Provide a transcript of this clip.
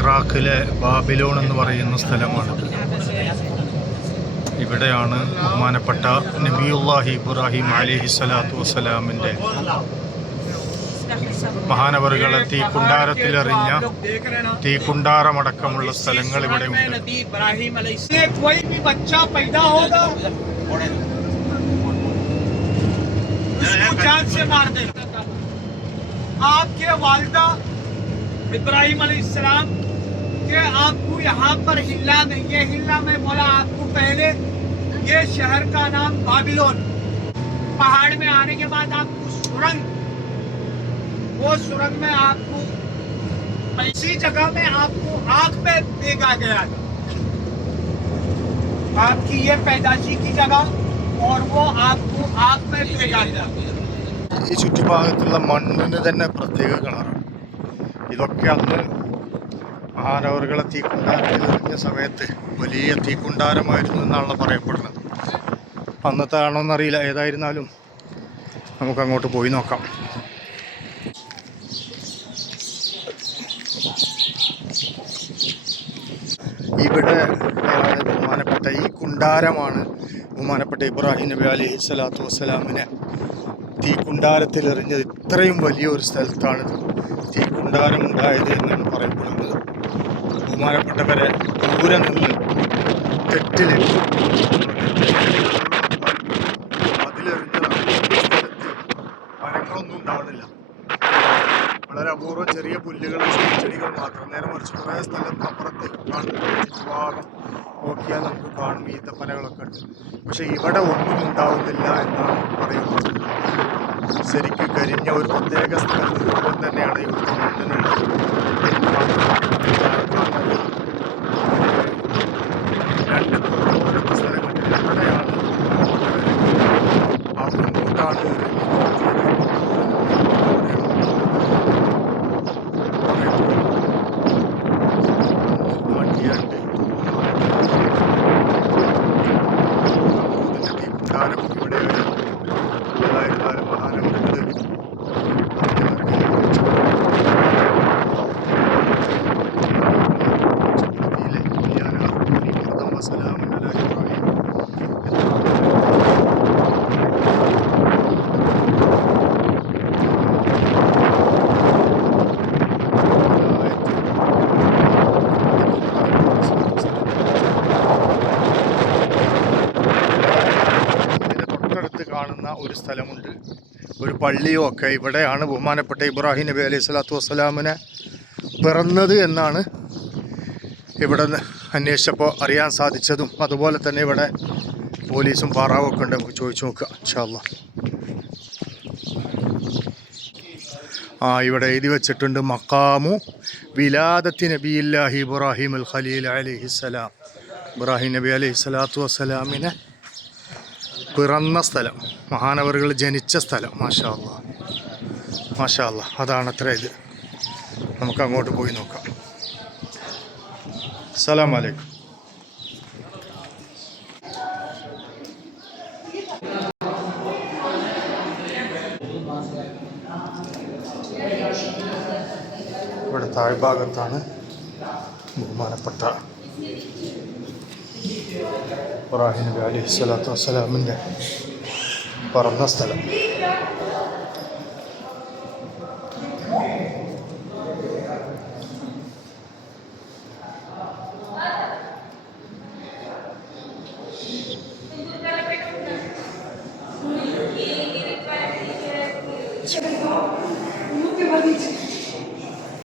ഇറാഖിലെ ബാബിലോൺ എന്ന് പറയുന്ന സ്ഥലമാണ്. ഇവിടെയാണ് ബഹുമാനപ്പെട്ട നബിയുല്ലാഹി ഇബ്രാഹിം അലൈഹിസ്സലാത്തു വസ്സലാമിൻ്റെ മഹാനവറുകളെ തീക്കുണ്ടാരത്തിലെറിഞ്ഞ തീക്കുണ്ടാരമടക്കമുള്ള സ്ഥലങ്ങൾ ഇവിടെ ഉണ്ട്. इब्राहिम अलैहिस्सलाम के आपको यहाँ पर हिल्ला नहीं, ये हिल्ला में बोला आपको पहले ये शहर का नाम बाबिलोन। पहाड़ में आने के बाद आपको सुरंग, वो सुरंग में आपको ऐसी जगह में आपको आग पे फेंका गया था, आपकी ये पैदाशी की जगह, और वो आपको आग में फेंका गया। ഈ ചുറ്റുഭാഗത്തുള്ള മണ്ണിന് തന്നെ പ്രത്യേക കളറാണ്. ഇതൊക്കെ അന്ന് മഹാനവറുകളെ തീക്കുണ്ടാരത്തിലെറിഞ്ഞ സമയത്ത് വലിയ തീക്കുണ്ടാരമായിരുന്നു എന്നാണ് പറയപ്പെടുന്നത്. അന്നത്തെ ആണോന്നറിയില്ല. ഏതായിരുന്നാലും നമുക്കങ്ങോട്ട് പോയി നോക്കാം. ഇവിടെ ബഹുമാനപ്പെട്ട ഈ കുണ്ടാരമാണ് ബഹുമാനപ്പെട്ട ഇബ്രാഹിം നബി അലൈഹിസ്സലാത്തു വസ്സലാമിനെ തീക്കുണ്ടാരത്തിലെറിഞ്ഞത്. ഇത്രയും വലിയ ഒരു സ്ഥലത്താണ് തീക്കുണ്ടാരമുണ്ടായത് എന്നാണ് പറയപ്പെടുന്നത്. ബഹുമാനപ്പെട്ടവരെ ദൂരെ നിന്ന് തെറ്റിൽ അതിലെറിഞ്ഞതാണ്. മരങ്ങളൊന്നും ഉണ്ടാവുന്നില്ല, വളരെ അപൂർവം ചെറിയ പുല്ലുകൾ, ചെടികൾ മാത്രം. നേരെ മറിച്ച് കുറേ സ്ഥലം അപ്പുറത്ത് കാണും. ചുറ്റുഭാഗം നോക്കിയാൽ നമുക്ക് കാണും ഈത്തപ്പനകളൊക്കെ ഉണ്ട്. പക്ഷെ ഇവിടെ ഒന്നും ഉണ്ടാവുന്നില്ല എന്നാണ് പറയുന്നത്. ശരിക്കും കരിഞ്ഞ ഒരു പ്രത്യേക സ്ഥലം തന്നെയാണ് ഇവിടുത്തെ മണ്ണിനുള്ളത്. രണ്ട് ഓരോരുത്ത സ്ഥലങ്ങളിൽ എവിടെയാണ് അങ്ങോട്ടാണ് നാട്ടിയാണ്ട് തീക്കുണ്ടാരം ഇവിടെ ഏതായിരുന്നാലും മഹാനവറുകൾ കാണുന്ന ഒരു സ്ഥലമുണ്ട്, ഒരു പള്ളിയും ഒക്കെ. ഇവിടെയാണ് ബഹുമാനപ്പെട്ട ഇബ്രാഹിം നബി അലൈഹി സ്വലാത്തു വസ്സലാമിനെ പിറന്നത് എന്നാണ് ഇവിടെ അന്വേഷിച്ചപ്പോൾ അറിയാൻ സാധിച്ചതും. അതുപോലെ തന്നെ ഇവിടെ പോലീസും പാറാവൊക്കെ ഉണ്ട്, നമുക്ക് ചോദിച്ചു നോക്കുക ഇൻഷാ അല്ലാഹ്. ഇവിടെ എഴുതി വെച്ചിട്ടുണ്ട് മഖാമു വിലാദത്തി നബിയില്ലാഹി ഇബ്രാഹിം അൽ ഖലീൽ അലൈഹിസ്സലാം. ഇബ്രാഹിം നബി അലൈഹി സ്വലാത്തു വസ്സലാമിനെ പിറന്ന സ്ഥലം, മഹാനവറുകൾ ജനിച്ച സ്ഥലം. മാഷാ അല്ലാഹ്, മാഷാ അല്ലാഹ്. അതാണത്ര ഇത്. നമുക്ക് അങ്ങോട്ട് പോയി നോക്കാം. അസ്സലാമു അലൈക്കും. ഇവിടെ താഴ്ഭാഗത്താണ് ബഹുമാനപ്പെട്ട ഇബ്രാഹിം നബി അലൈഹി സ്വലാത്തു വസ്സലാമിൻ്റെ പിറന്ന സ്ഥലം.